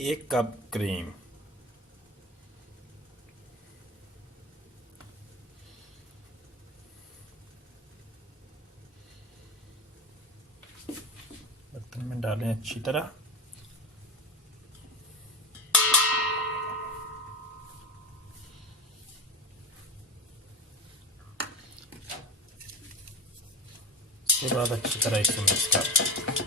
1 cup cream, बर्तन में डालें अच्छी तरह। उसके बाद अच्छी तरह इसको मिक्स कर दें।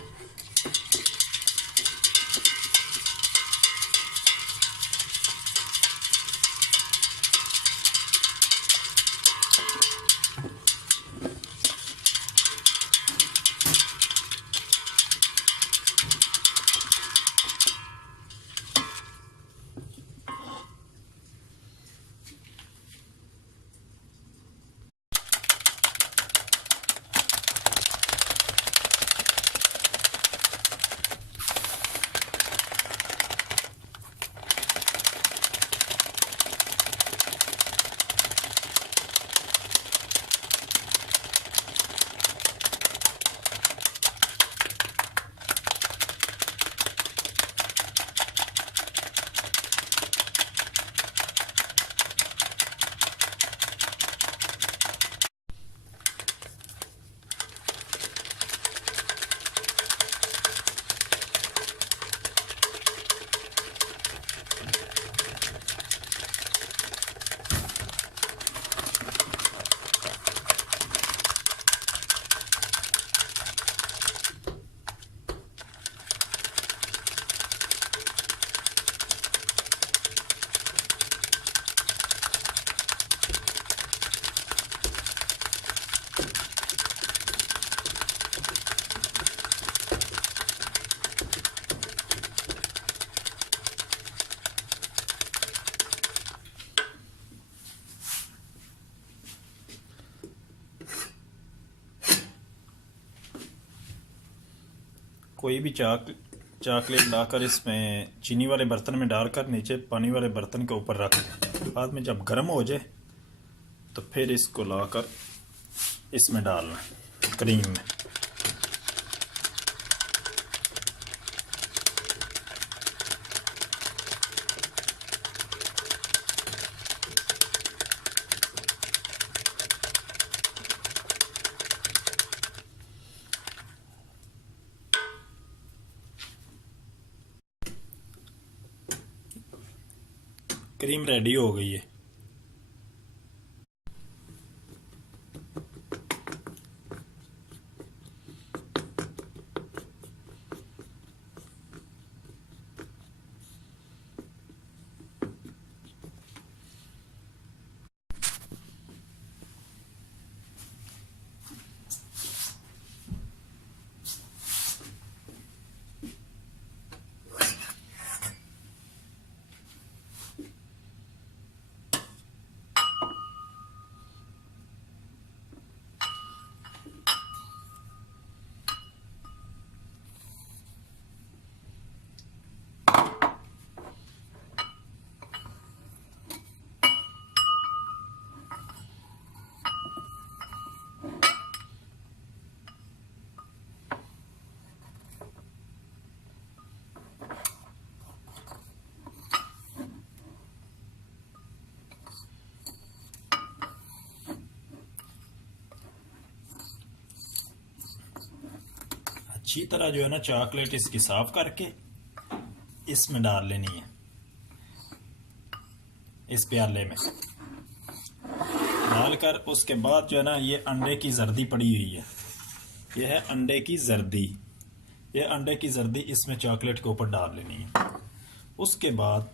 कोई भी चॉकलेट लाकर इसमें चीनी वाले बर्तन में डालकर नीचे पानी वाले बर्तन के ऊपर रख दें। बाद में जब गर्म हो जाए तो फिर इसको लाकर इसमें डालना क्रीम में। क्रीम रेडी हो गई है। अच्छी तरह जो है ना चॉकलेट इसकी साफ करके इसमें डाल लेनी है, इस प्याले में डालकर। उसके बाद जो है ना ये अंडे की जर्दी पड़ी हुई है, ये है अंडे की जर्दी। ये अंडे की जर्दी इसमें चॉकलेट के ऊपर डाल लेनी है। उसके बाद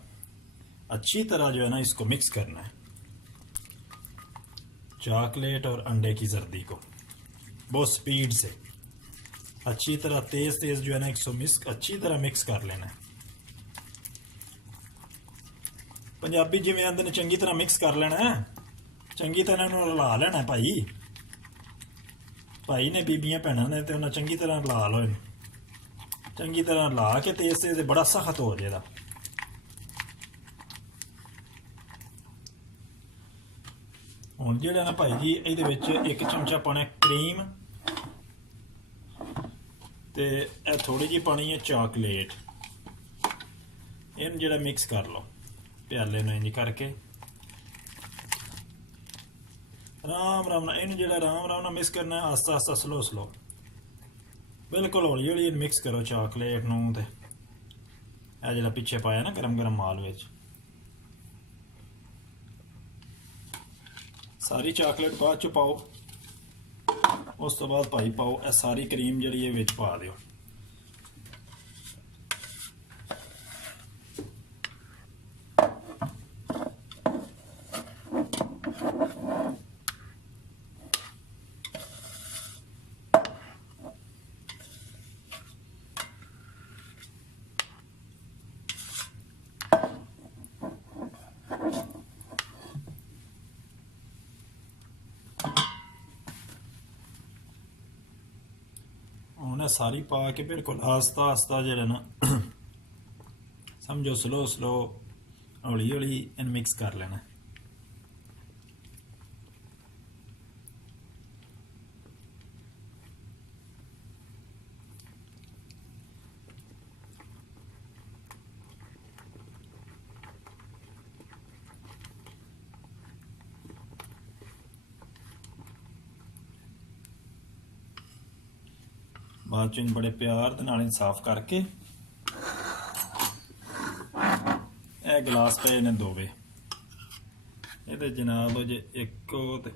अच्छी तरह जो है ना इसको मिक्स करना है, चॉकलेट और अंडे की जर्दी को बहुत स्पीड से अच्छी तरह तेज तेज जो है ना इसको अच्छी तरह मिक्स कर लेना है। पंजाबी जिवें आंदे ने चंगी तरह मिक्स कर लेना है, चंगी तरह इन्होंने ला लेना है। भाई ने बीबियां भैनों ने तो उन्हें चंगी तरह ला लो, चंगी तरह ला के तेज तेज बड़ा सख्त हो जाएगा। हुण जिहड़ा ना भाई जी इहदे विच 1 चमचा पाना क्रीम ते थोड़ी जी पानी है चॉकलेट। ਇਹਨੂੰ ਜਿਹੜਾ ਮਿਕਸ ਕਰ ਲਓ ਪਿਆਲੇ ਨੂੰ ਇੰਜ ਕਰਕੇ ਆਰਾਮ ਨਾਲ ਇਹਨੂੰ ਜਿਹੜਾ ਆਰਾਮ ਨਾਲ ਮਿਕਸ ਕਰਨਾ ਆਸਤਾ ਆਸਤਾ ਸਲੋ ਬਿਲਕੁਲ ਹੌਲੀ ਹੌਲੀ ਮਿਕਸ ਕਰੋ ਚਾਕਲੇਟ ਨੂੰ ਤੇ ਇਹ ਜਿਹੜਾ ਪਿੱਛੇ ਪਾਇਆ ਨਾ ਗਰਮ ਮਾਲ ਵਿੱਚ ਸਾਰੀ ਚਾਕਲੇਟ ਬਾਅਦ ਚ ਪਾਓ ਉਸ ਤੋਂ ਬਾਅਦ ਭਾਈ ਪਾਓ ਇਹ ਸਾਰੀ ਕਰੀਮ ਜਿਹੜੀ ਇਹ ਵਿੱਚ ਪਾ ਦਿਓ ਹੁਣ ਸਾਰੀ ਪਾ ਕੇ ਬਿਲਕੁਲ ਆਸਤਾ ਜਿਹੜਾ ਨਾ ਸਮਝੋ ਸਲੋ ਹੌਲੀ ਇਹਨੂੰ ਮਿਕਸ ਕਰ ਲੈਣਾ ਬਾਅਦ ਚ ਬੜੇ ਪਿਆਰ ਦੇ ਨਾਲ ਸਾਫ਼ ਕਰਕੇ ਇਹ ਗਲਾਸ ਪਏ ਨੇ ਦੋਵੇਂ ਇਹਦੇ ਜਨਾਬ ਜੇ ਇੱਕੋ ਤੇ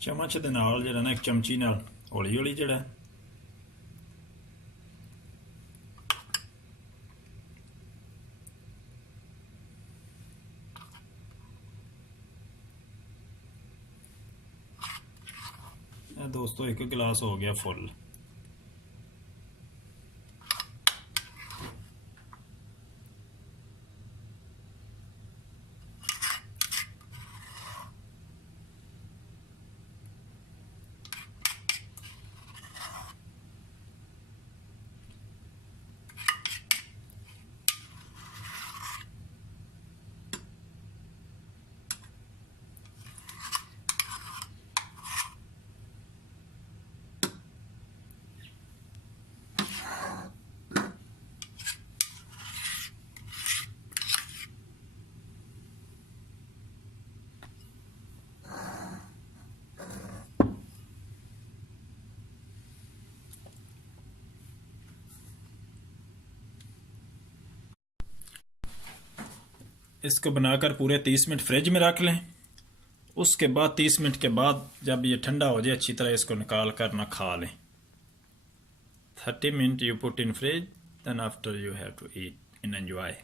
ਚਮਚ ਦੇ ਨਾਲ ਜਿਹੜਾ ਨਾ ਇੱਕ ਚਮਚੀ ਨਾਲ ਹੌਲੀ ਜਿਹੜਾ दोस्तों एक गिलास हो गया फुल इसको बनाकर पूरे 30 मिनट फ्रिज में रख लें उसके बाद 30 मिनट के बाद जब ये ठंडा हो जाए अच्छी तरह इसको निकाल कर ना खा लें 30 minute you put in fridge then after you have to eat and enjoy